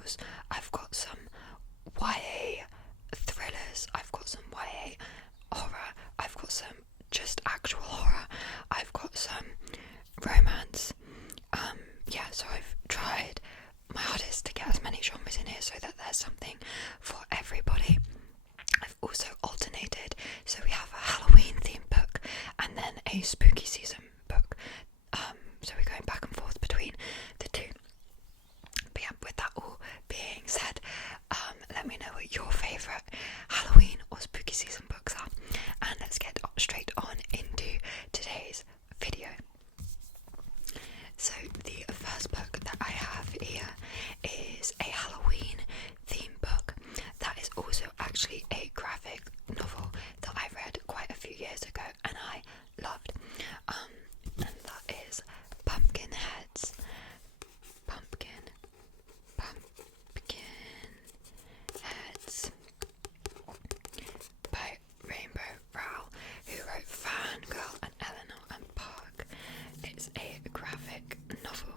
novels, I've got some YA thrillers, I've got some YA horror, I've got some just actual horror, I've got some romance. So I've tried my hardest to get as many genres in here so that there's something for everybody. I've also alternated, so we have a Halloween themed book and then a spooky season book. So we're going back and forth between the two. But yeah, with that all being said, let me know what your favourite Halloween or spooky season books are, and let's get straight on into today's video. So the first book that I have here is a Halloween themed book that is also actually a graphic novel that I read quite a few years ago and I loved, and that is Pumpkin Heads. Pumpkin Heads by Rainbow Rowell, who wrote Fangirl and Eleanor and Park. It's a graphic novel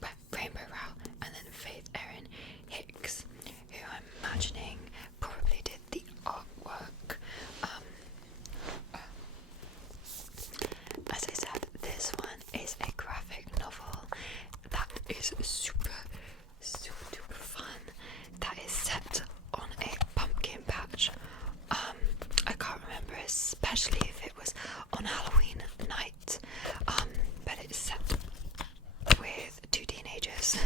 by Rainbow Rowell and then Faith Erin Hicks, who I'm imagining probably did the artwork. As I said, this one is a graphic novel that is super fun, that is set on a pumpkin patch. I can't remember especially if it was on Halloween night, but it's set with two teenagers,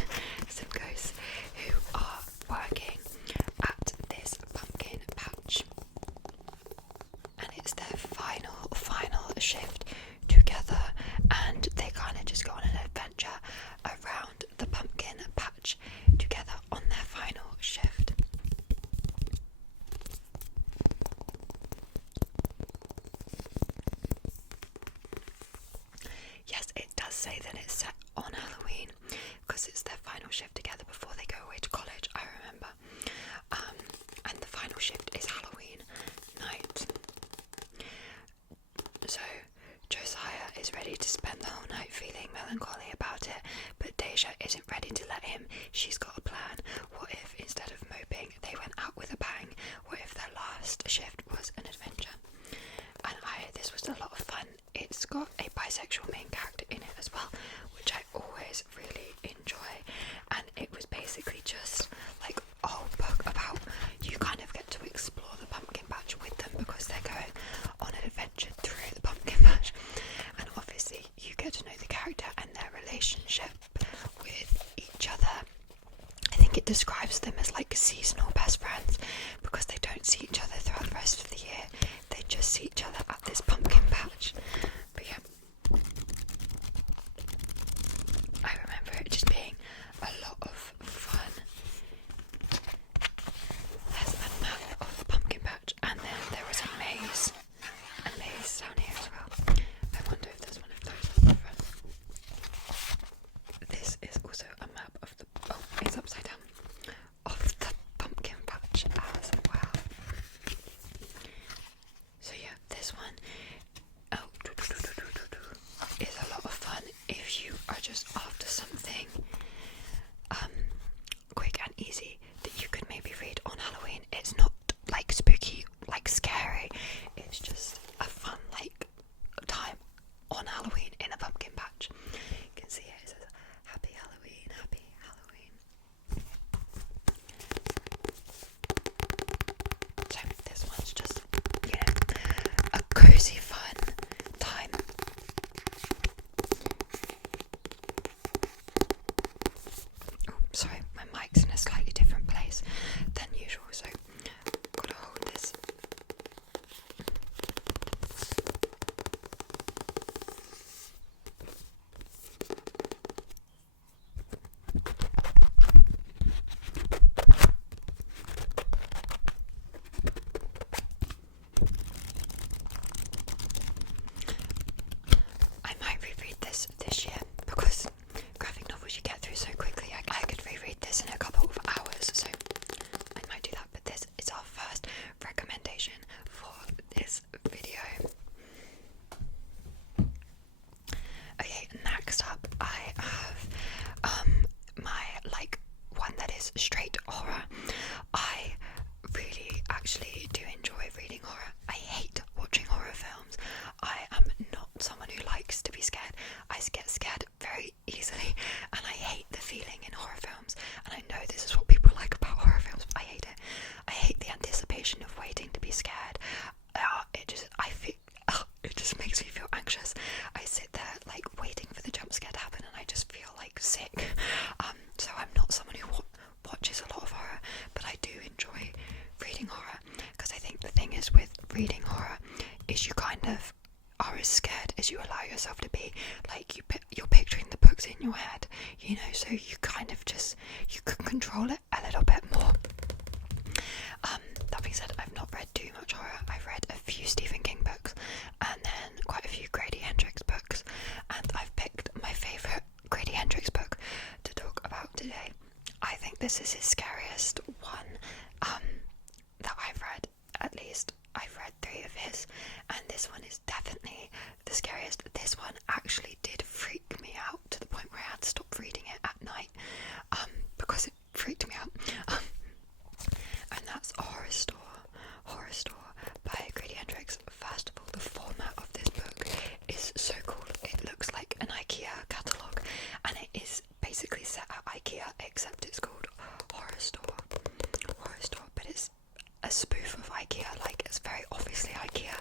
some ghosts, who are working at this pumpkin patch, and it's their final shift together, and they kind of just go on an adventure around the pumpkin patch together on their final shift. Yes, it does say that it's set on Halloween because it's their final shift together before they go away to college, I remember. And the final shift is Halloween night. So Josiah is ready to spend the whole night feeling melancholy about it, but Deja isn't ready to let him. She's got a plan. What if instead of moping they went out with a bang? What if their last shift was an adventure? And this was a lot of fun. It's got a bisexual main character in it as well, which I always really enjoy, and it was basically just like a whole book about you kind of get to explore the pumpkin patch with them because they're going on an adventure through the pumpkin patch, and obviously you get to know the character and their relationship with each other. I think it describes them as like seasonal best friends because they don't see each other throughout the rest of the year. They just see each other at this pumpkin patch. But yeah, I remember it just being a lot of fun. There's a map of the pumpkin patch, and then there was a maze down here as well. I wonder if there's one of those on the front. This is also a map of the, it's upside down, of the pumpkin patch as well. So yeah, this one is a lot of fun if you are just after something quick and easy that you could maybe read on Halloween. It's not like spooky, like scary, it's just a fun like time on Halloween in a pumpkin patch. You can see it says Happy Halloween, Happy Halloween. So this one's just, a cozy fun time. Oh, sorry, my mic's in a slightly different place than usual, so gotta hold this. I might reread this year because graphic novels you get through so quickly. I could reread this in a couple of hours, so is straight horror. I really actually do enjoy reading horror. I hate watching horror films. I am not someone who likes to be scared. I get scared very easily, and I hate the feeling in horror films. And I know this is what people like about horror films, but I hate it. I hate the anticipation of waiting to be scared. It just makes me feel anxious. I sit there like waiting for the jump scare to happen, and I just feel like sick. So I'm not someone who watches a lot of horror, but I do enjoy reading horror, because I think the thing is with reading horror is you kind of are as scared as you allow yourself to be. Like you're picturing the books in your head, you know, so you kind of you can control it a little bit more. That being said, I've not read too much horror. I've read a few Stephen King books and then quite a few Grady Hendrix books, and I've picked my favourite Grady Hendrix book to talk about today. I think this is his scariest one that I've read. At least I've read 3 of his, and this one is definitely the scariest. This one actually did freak me out to the point where I had to stop reading it at night because it freaked me out. And that's Horrorstör by Grady Hendrix. First of all, the format of this book is so cool. It looks like an IKEA catalogue, and it is basically set at IKEA, except it's called Horrorstör, but it's a spoof of IKEA. Like, it's very obviously IKEA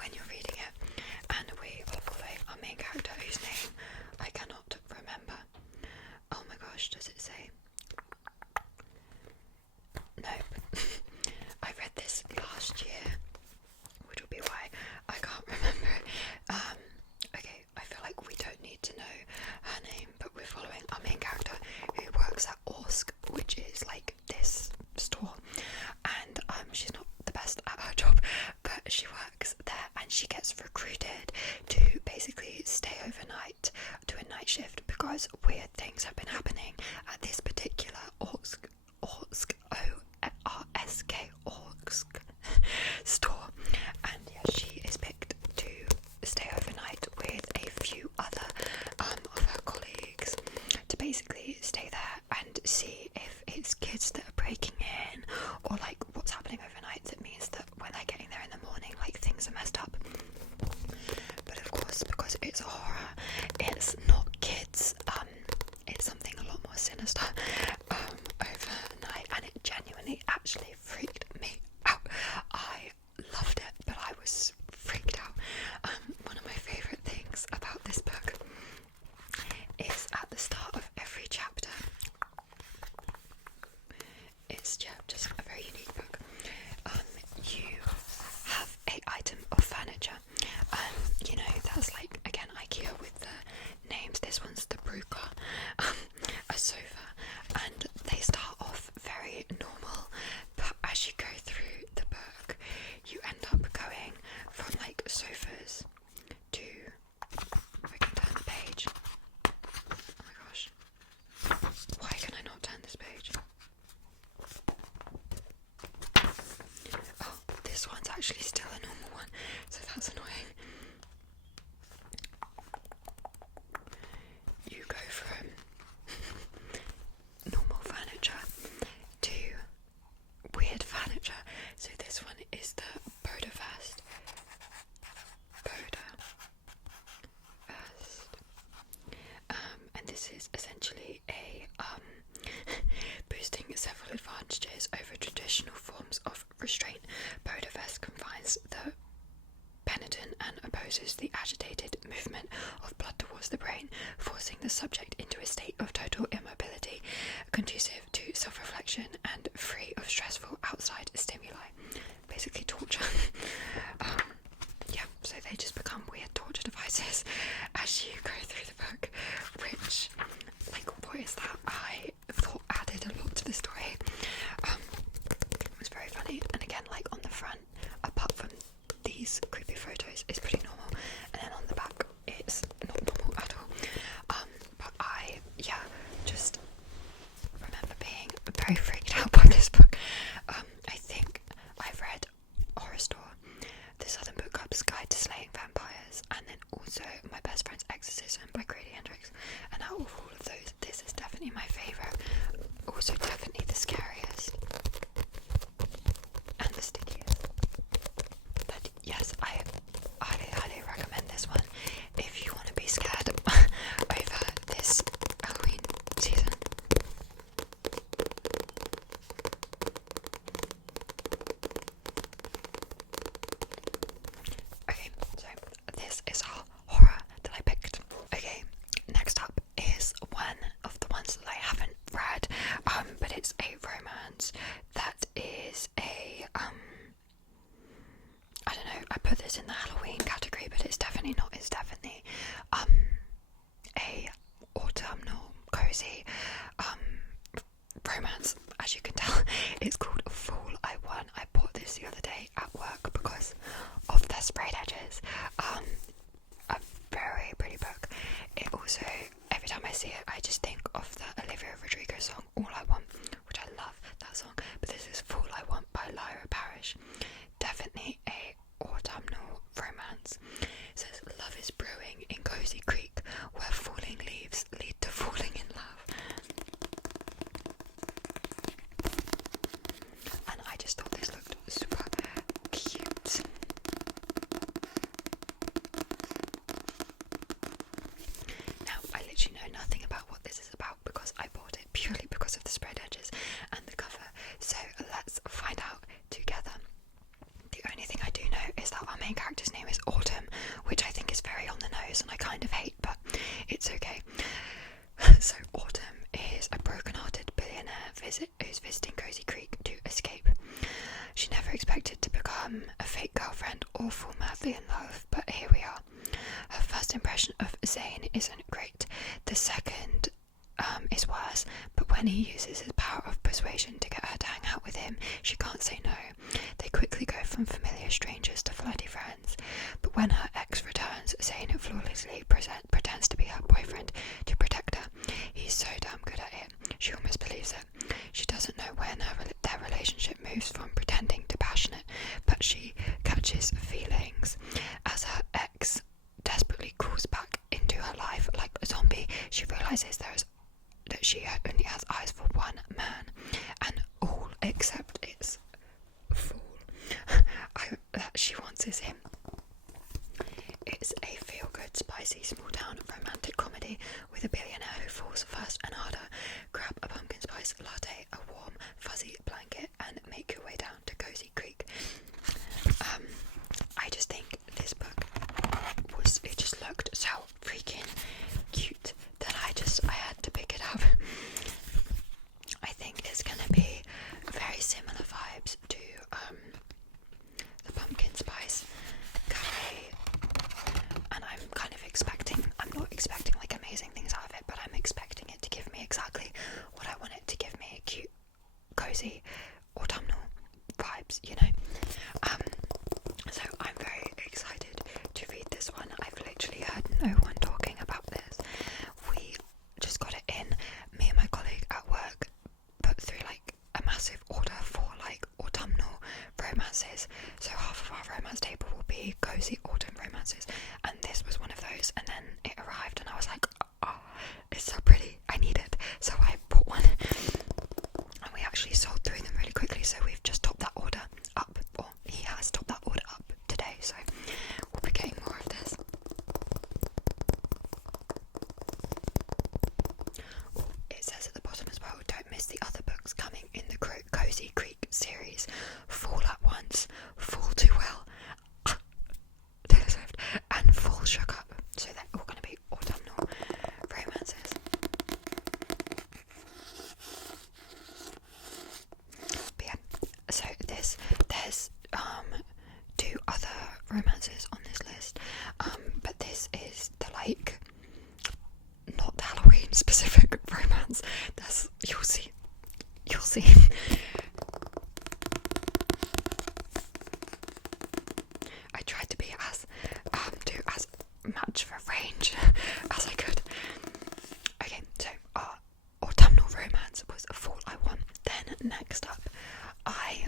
when you're reading it. And we are following our main character, whose name I cannot remember. Oh my gosh, does it say? Nope. I read this last year, which will be why I can't remember it. Okay, I feel like we don't need to know her name, but we're following our main character who works at Orsk, which is like this store, and she's not the best at her job, but she works there, and she gets recruited to basically stay overnight, do a night shift, because weird things have been happening at this particular Orsk store, and yeah, she is picked to stay overnight with a few other of her colleagues to basically stay there and see if it's kids that are breaking in, or like what's happening overnight that means that when they're getting there in the morning, like things are messed up. But of course, because it's horror, it's not kids, it's something a lot more sinister overnight, and it genuinely actually freaked me out. I loved it, but I was freaked out. One of my favourite things about this book is at the start of every chapter. It's just a very unique book. You have an item of furniture, and you know, that's like, again, IKEA with the names. This one's the Bruker, a sofa, and they start off very normal, but as you go through the book, you end up going from like sofas to, if I can turn the page, oh my gosh, why can I not turn this page? Oh, this one's actually still a normal one, so that's annoying. You go from normal furniture to weird furniture. So this one is the Bodafast. And this is essentially a boosting several advantages over traditional forms of restraint. Bodafast confines the penitent and opposes the agitated movement of blood towards the brain, forcing the subject into a state of total immobility, conducive to self-reflection and free of stressful outside stimuli. Basically torture. Yeah, so they just become weird torture devices as you go through the book, which, like, what is that? I thought added a lot to the story. It was very funny, and again, like, on the front, apart from these creepy photos, it's pretty normal, and then on the back it's not normal at all. But I just remember being who's visiting Cozy Creek to escape. She never expected to become a fake girlfriend or fall madly in love, but here we are. Her first impression of Zane isn't great. The second is worse, but when he uses his power of persuasion to get her to hang out with him, she can't say no. They quickly go from familiar strangers to flirty friends, but when her ex returns, Zane flawlessly pretends to be her boyfriend to protect her. He's so damn good at it, she almost believes it. She doesn't know when their relationship moves from pretending to passionate, but she catches feelings as her ex desperately crawls back into her life like a zombie. She realises that she only has eyes for one man, and all except its fool that she wants is him. It's a feel-good, spicy, small-town romantic comedy with a billionaire who falls fast and harder. Grab a pumpkin spice latte, a warm, fuzzy blanket, and make your way down to Cozy Creek. I just think this book it just looked so freaking cute that I had to pick it up. I think it's gonna be very similar vibes to the pumpkin spice curry, and I'm not expecting like amazing things out of it, but I'm expecting it to give me exactly what I want it to give me, cute, cozy, autumnal vibes, you know. So I'm very excited to read this one. I've literally heard no one talking about this. We just got it in, me and my colleague at work put through like a massive order for like autumnal romances, so half of our romance table will be cozy autumn romances, and this was one of those. And then it arrived and I was like, oh, it's so pretty, I need it, so I bought one, and we actually sold through them really quickly, so we've just topped that order up, or he has topped that order up today, so we'll be getting more of this. Oh, it says at the bottom as well, don't miss the other books coming in the Cozy Creek series. Fall at Once, Fall Too Well, Taylor Swift, and Fall Shook Up. So they're all going to be autumnal romances. But yeah, so there's two other romances on this list, but this is the like not Halloween specific romance. You'll see. I tried to be as much of a range as I could. Okay, so our autumnal romance was Fall I Want. Then next up, I'm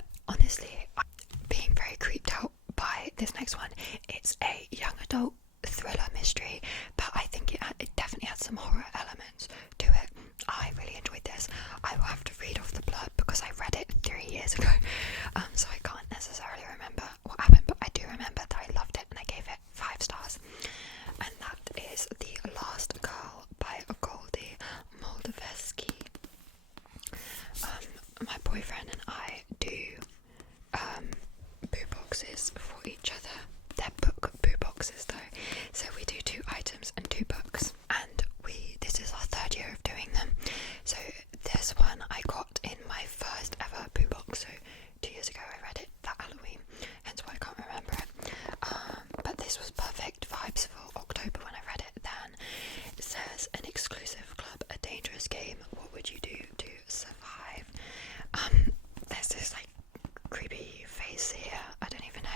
being very creeped out by this next one. It's a young adult thriller mystery, but I think it definitely has some horror elements to it. I really enjoyed this. I will have to read off the blurb because I read it 3 years ago, so I can't necessarily remember what happened, but I do remember that I loved it and I gave it 5 stars. And that is The Last Girl by Goldie Moldavsky. My boyfriend and I do boo boxes for each other. They're book boo boxes though, so we do 2 items and 2 books, and this is our 3rd year of doing them. So this one I got in my first ever boo box, so 2 years ago I read it that Halloween, hence why I can't remember it. But this was perfect vibes for October when I read it. Then it says, an exclusive club, a dangerous game, what would you do to survive? There's this like creepy face here, I don't even know.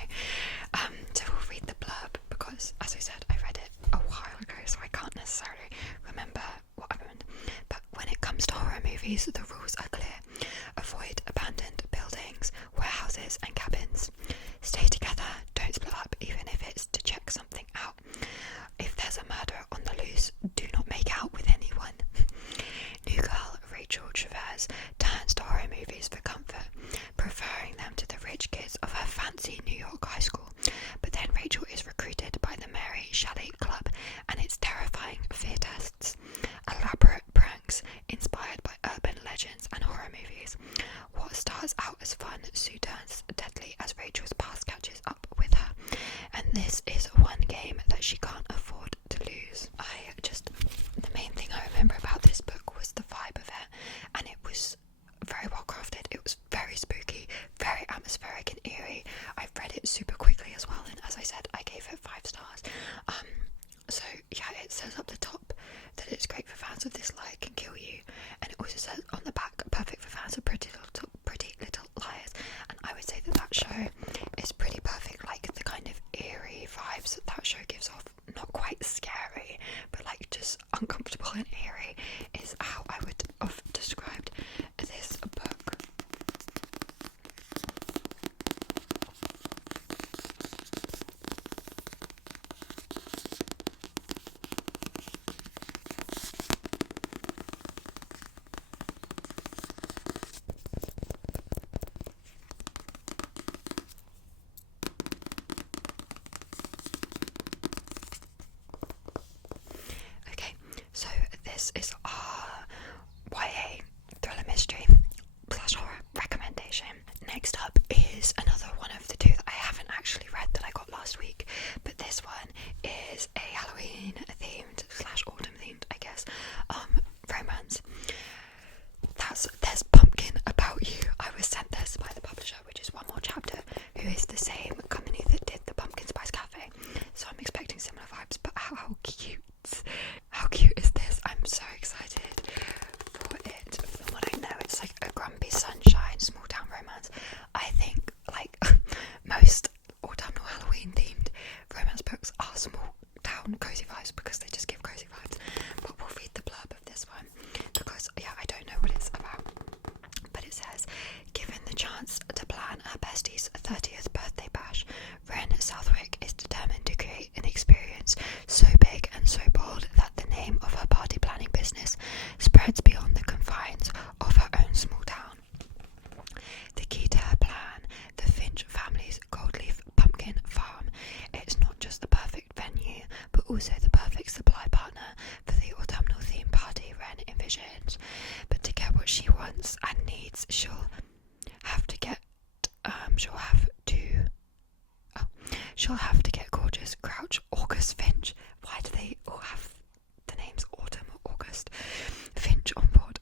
So we'll read the blurb because, as I said, I read it a while ago, so I can't necessarily remember what happened. But when it comes to horror movies, the rules are clear. Avoid abandoned buildings, warehouses and cabins. Stay together, don't split up, even if it's to check something out. If there's a murder on the loose, do not make out with anyone. New girl Rachel Travers turns to horror movies for comfort, preferring them to the rich kids of her fancy New York high school. But then Rachel is recruited by the Mary Shelley Club, and its terrifying fear tests, elaborate pranks inspired by urban legends and horror movies. What starts out as fun soon turns deadly as Rachel's past catches up with her, and this is one game that she can't afford to lose. The main thing I remember about this book was the vibe of it, and it was very is our YA thriller mystery / horror recommendation. Next up is another one of the two that I haven't actually read that I got last week, but this one is a Halloween themed / autumn themed, I guess, romance. There's Pumpkin About You. I was sent this by the publisher, which is One More Chapter, who is the same company that did the Pumpkin Spice Cafe, so I'm expecting similar vibes. But how cute is this? I'm so excited for it. From what I know, it's like a grumpy sunshine small town romance. I think like most autumnal Halloween themed romance books are small town cozy vibes because they just give cozy vibes. But we'll read the blurb of this one because I don't know what it's about. But it says, given the chance to plan her bestie's 30th birthday bash, Ren Southwick is determined to create an experience so big and so bold that the name of her party planning business spreads beyond the confines of her own small town. The key to her plan, the Finch family's Goldleaf Pumpkin Farm, it's not just the perfect venue, but also the perfect supply partner for the autumnal theme party Ren envisions. But to get what she wants and needs, she'll have to get gorgeous Grouch August Finch. Why do they all have the names Autumn or August Finch on board?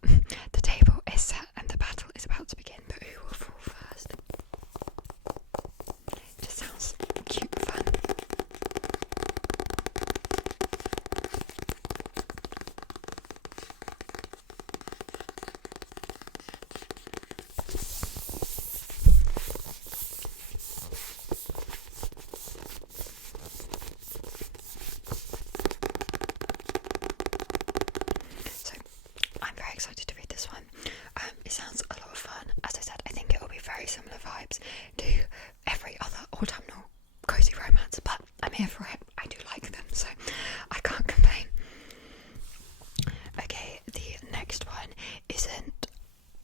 The table is set and the battle is about to begin, but who will fall first? Just sounds cute and fun. Excited to read this one. It sounds a lot of fun. As I said, I think it will be very similar vibes to every other autumnal cozy romance, but I'm here for it. I do like them, so I can't complain. Okay, the next one isn't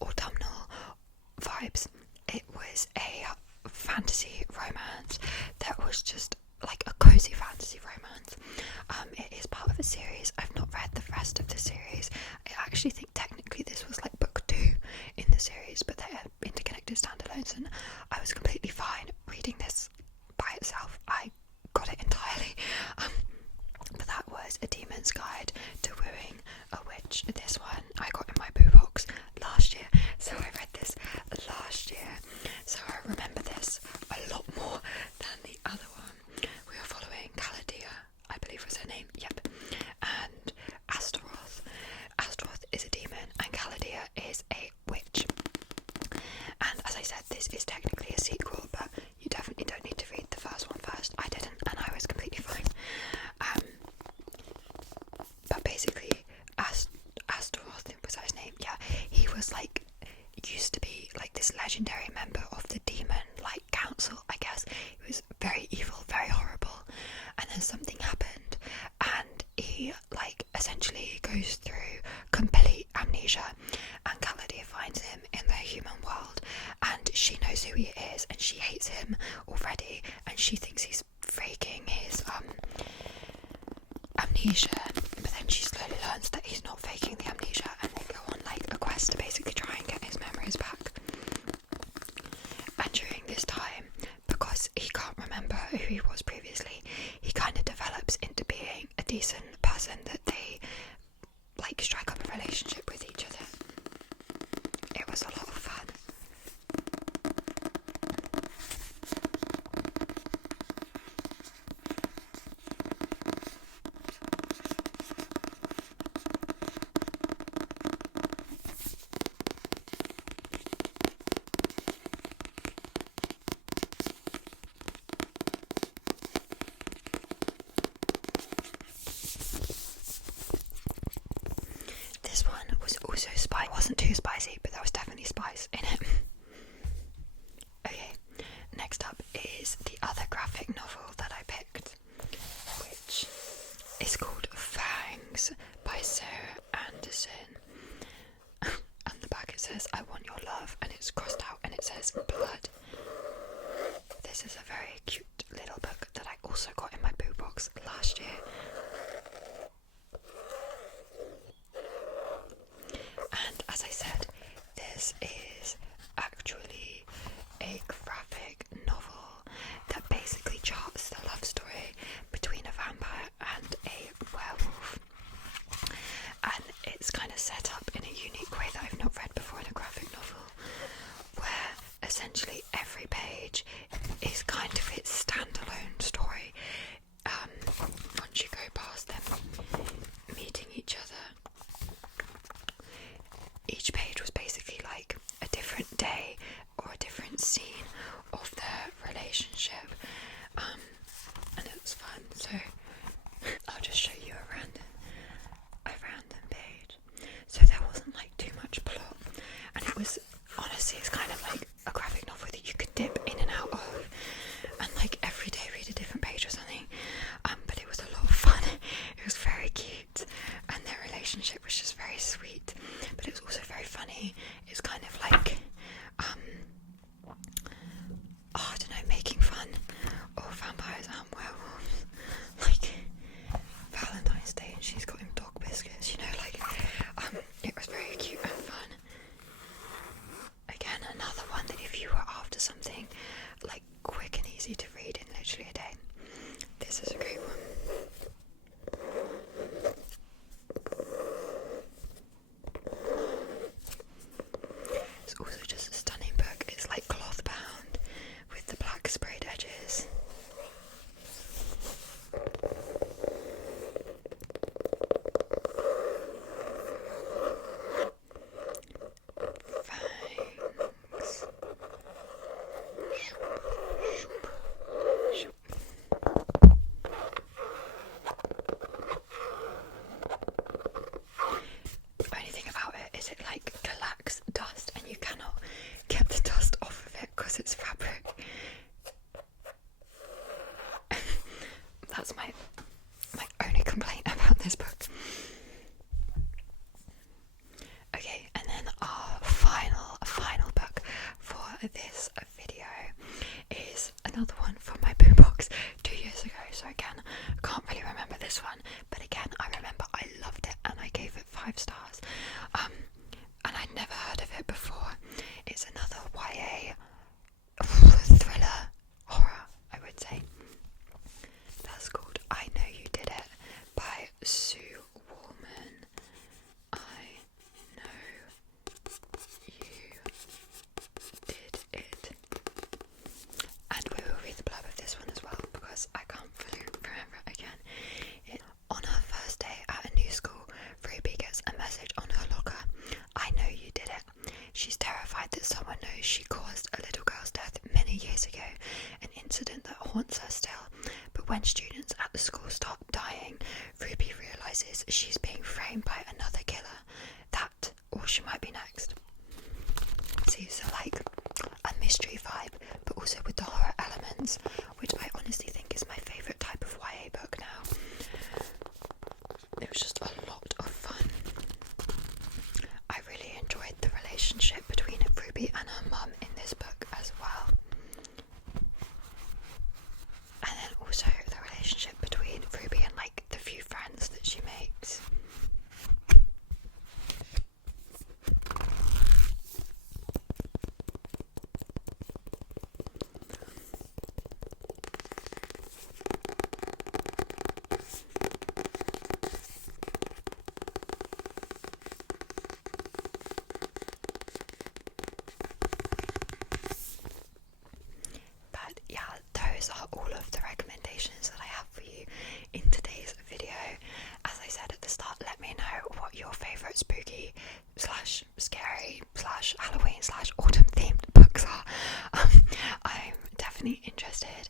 autumnal vibes. It was a fantasy romance that was just like a cozy fantasy romance. It is part of a series. I've not read the rest of the series. I actually think technically this was like book 2 in the series, but they're interconnected standalones, and I was completely fine reading this by itself. I got it entirely. But that was A Demon's Guide to Wooing a Witch. This one I got in my boo box last year, so I read this last year, so I remember this a lot more than the other one. We are following Caladia, I believe was her name, yep, and Astaroth. Astaroth is a demon and Caladia is a witch. And as I said, this is technically a sequel, but you definitely don't need to read the first one first. I didn't, and I was completely fine. But basically, Astaroth, was that his name? Yeah, he was like, used to be like this legendary member of the demon like council, I guess. He was very evil, very horrible, and then something happened and he like essentially goes through complete amnesia, and Caladia finds him in the human world, and she knows who he is and she hates him already, and she thinks he's faking his amnesia, but then she slowly learns that he's not faking the amnesia, and they go on like a quest to basically try and get his memories back. And during this time, because he can't remember who he was previously, he kind of develops into being a decent person that they like strike up a relationship with each other. It was a lot of fun. This one was also spicy. It wasn't too spicy, but there was definitely spice in it. Okay, next up is the other graphic novel that I picked, which is called Fangs by Sarah Anderson. On the back it says, I want your love, and it's crossed out and it says blood. This is a very cute little book that I also got in my boo box last year. this is actually a graphic novel that basically charts the love story between a vampire and a werewolf. And it's kind of set up in a unique way that I've not read before in a graphic novel, where essentially every page is kind of its standalone story. Once you go past them meeting each other, each page was basically like a different day or a different scene of their relationship, and it was fun. So I'll just show you a random page. So there wasn't like too much plot, and it was honestly, it's kind of like a graphic novel that you could dip in and out of, and like every day read a different page or something. But it was a lot of fun. It was very cute, and their relationship was just very sweet. But it was also very funny. It's kind of like, I don't know, making fun of vampires and werewolves. Like Valentine's Day, and she's got him dog biscuits. You know, like it was very cute and fun. Again, another one that if you were after something like quick and easy to read in literally a day, this is a great one. It's also just a stunning book. It's like cloth bound with the black sprayed edges. Fangs. The only thing about it is it like collects dust and you cannot get the dust off of it because it's fabric. That's my only complaint about this book. Okay, and then our final book for this video is another one from my boombox 2 years ago. So again, I can't really remember this one, but again, I remember I loved it and I gave it 5 stars. And I'd never heard of it before. It's another YA thriller horror, I would say. That's called I Know You Did It by Sue Warman. I know you did it. And we will read the blurb of this one as well because I can't fully remember it again. On her first day at a new school, Ruby gets a message on her locker. I know you did it. She's terrified that someone knows she caused a little girl's death many years ago, an incident that haunts her still. But when students at the school stop dying, Ruby realises she's being framed by another killer. That, or she might be next. See, so like a mystery vibe, but also with the horror elements, which I honestly think is my favourite type of YA book now. It was just a lot of fun. I really enjoyed the relationship between Ruby and her mum in this book as well. And then also the relationship between Ruby and like the few friends that she makes. But yeah, those are all of the recommendations that I have for you in today's video. As I said at the start, let me know what your favourite spooky / scary / Halloween / autumn themed books are. I'm definitely interested